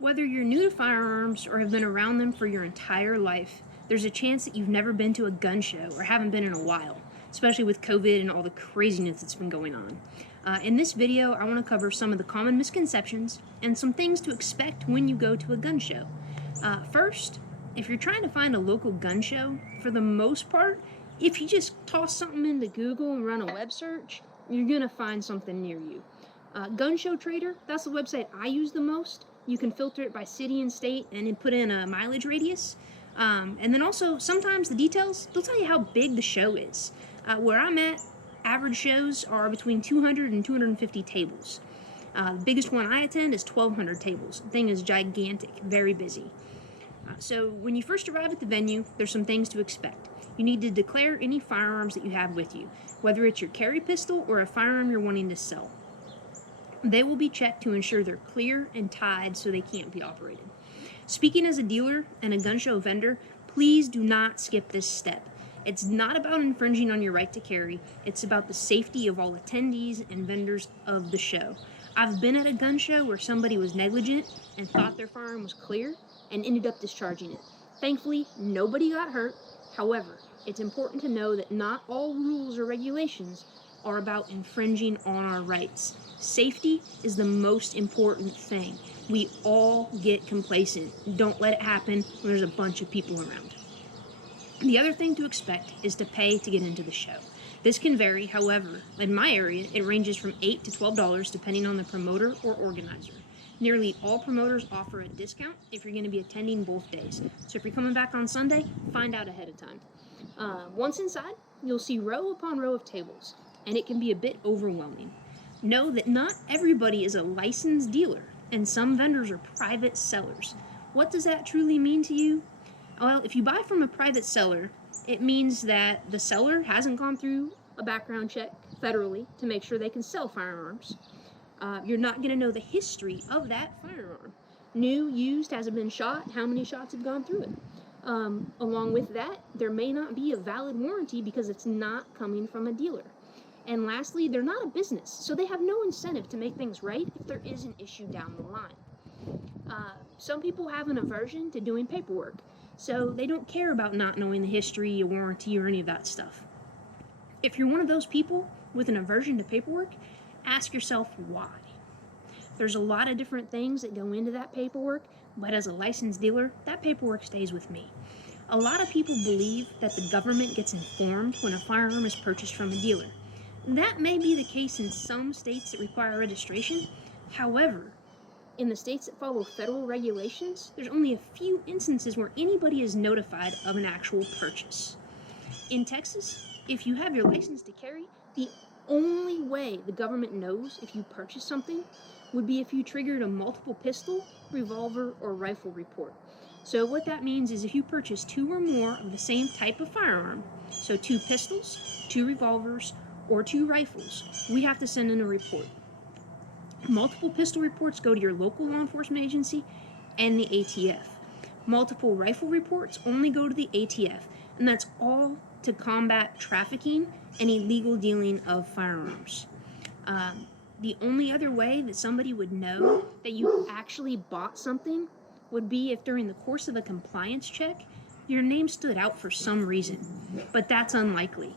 Whether you're new to firearms or have been around them for your entire life, there's a chance that you've never been to a gun show or haven't been in a while, especially with COVID and all the craziness that's been going on. In this video, I want to cover some of the common misconceptions and some things to expect when you go to a gun show. First, if you're trying to find a local gun show, for the most part, if you just toss something into Google and run a web search, you're going to find something near you. Gun Show Trader, that's the website I use the most. You can filter it by city and state and then put in a mileage radius. And then also, sometimes the details, they'll tell you how big the show is. Where I'm at, average shows are between 200 and 250 tables. The biggest one I attend is 1,200 tables. The thing is gigantic, very busy. So when you first arrive at the venue, there's some things to expect. You need to declare any firearms that you have with you, whether it's your carry pistol or a firearm you're wanting to sell. They will be checked to ensure they're clear and tied so they can't be operated. Speaking as a dealer and a gun show vendor, please do not skip this step. It's not about infringing on your right to carry, it's about the safety of all attendees and vendors of the show. I've been at a gun show where somebody was negligent and thought their firearm was clear and ended up discharging it. Thankfully, nobody got hurt. However, it's important to know that not all rules or regulations are about infringing on our rights. Safety is the most important thing. We all get complacent. Don't let it happen when there's a bunch of people around. The other thing to expect is to pay to get into the show. This can vary, however, in my area, it ranges from $8 to $12 depending on the promoter or organizer. Nearly all promoters offer a discount if you're going to be attending both days. So if you're coming back on Sunday, find out ahead of time. Once inside, you'll see row upon row of tables, and it can be a bit overwhelming. Know that not everybody is a licensed dealer, and some vendors are private sellers. What does that truly mean to you? Well, if you buy from a private seller, it means that the seller hasn't gone through a background check federally to make sure they can sell firearms. You're not going to know the history of that firearm. New, used, has it been shot, how many shots have gone through it. Along with that, there may not be a valid warranty because it's not coming from a dealer. And lastly, they're not a business, so they have no incentive to make things right if there is an issue down the line. Some people have an aversion to doing paperwork, so they don't care about not knowing the history, a warranty, or any of that stuff. If you're one of those people with an aversion to paperwork, ask yourself why. There's a lot of different things that go into that paperwork, but as a licensed dealer, that paperwork stays with me. A lot of people believe that the government gets informed when a firearm is purchased from a dealer. That may be the case in some states that require registration. However, in the states that follow federal regulations, there's only a few instances where anybody is notified of an actual purchase. In Texas, if you have your license to carry, the only way the government knows if you purchased something would be if you triggered a multiple pistol, revolver, or rifle report. So what that means is if you purchase 2 or more of the same type of firearm, so 2 pistols, 2 revolvers, or 2 rifles, we have to send in a report. Multiple pistol reports go to your local law enforcement agency and the ATF. Multiple rifle reports only go to the ATF, and that's all to combat trafficking and illegal dealing of firearms. The only other way that somebody would know that you actually bought something would be if during the course of a compliance check, your name stood out for some reason, but that's unlikely.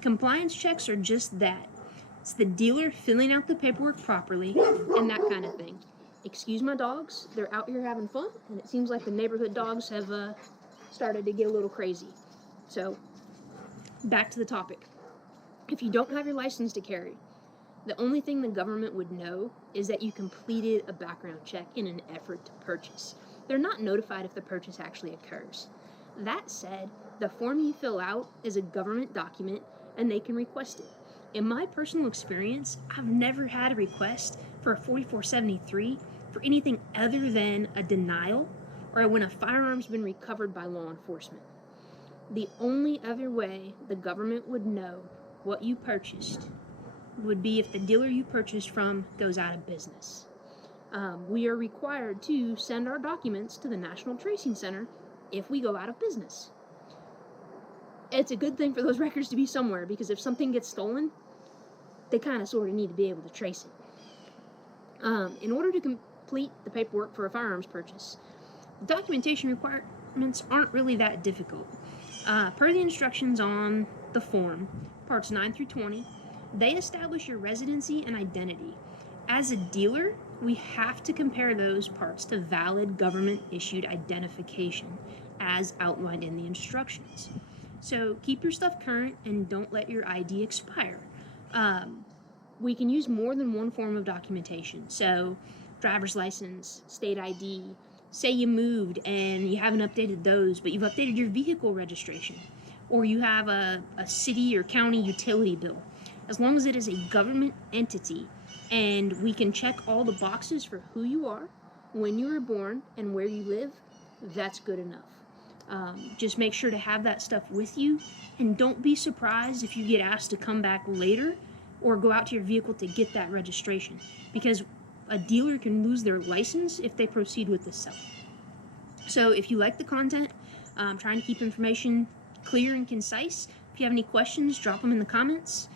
Compliance checks are just that. It's the dealer filling out the paperwork properly and that kind of thing. Excuse my dogs, they're out here having fun, and it seems like the neighborhood dogs have started to get a little crazy. So, back to the topic. If you don't have your license to carry, the only thing the government would know is that you completed a background check in an effort to purchase. They're not notified if the purchase actually occurs. That said, the form you fill out is a government document and they can request it. In my personal experience, I've never had a request for a 4473 for anything other than a denial or when a firearm's been recovered by law enforcement. The only other way the government would know what you purchased would be if the dealer you purchased from goes out of business. We are required to send our documents to the National Tracing Center if we go out of business. It's a good thing for those records to be somewhere, because if something gets stolen, they kind of sort of need to be able to trace it. In order to complete the paperwork for a firearms purchase. The documentation requirements aren't really that difficult. Per the instructions on the form, parts 9 through 20, they establish your residency and identity. As a dealer, we have to compare those parts to valid government-issued identification, as outlined in the instructions. So keep your stuff current and don't let your ID expire. We can use more than one form of documentation. So driver's license, state ID, say you moved and you haven't updated those, but you've updated your vehicle registration, or you have a city or county utility bill. As long as it is a government entity and we can check all the boxes for who you are, when you were born, and where you live, that's good enough. Just make sure to have that stuff with you, and don't be surprised if you get asked to come back later or go out to your vehicle to get that registration, because a dealer can lose their license if they proceed with the sale. So if you like the content, I'm trying to keep information clear and concise. If you have any questions, drop them in the comments.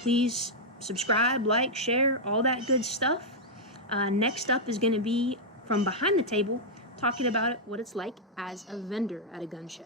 Please subscribe, like, share, all that good stuff. Next up is going to be from behind the table, talking about what it's like as a vendor at a gun show.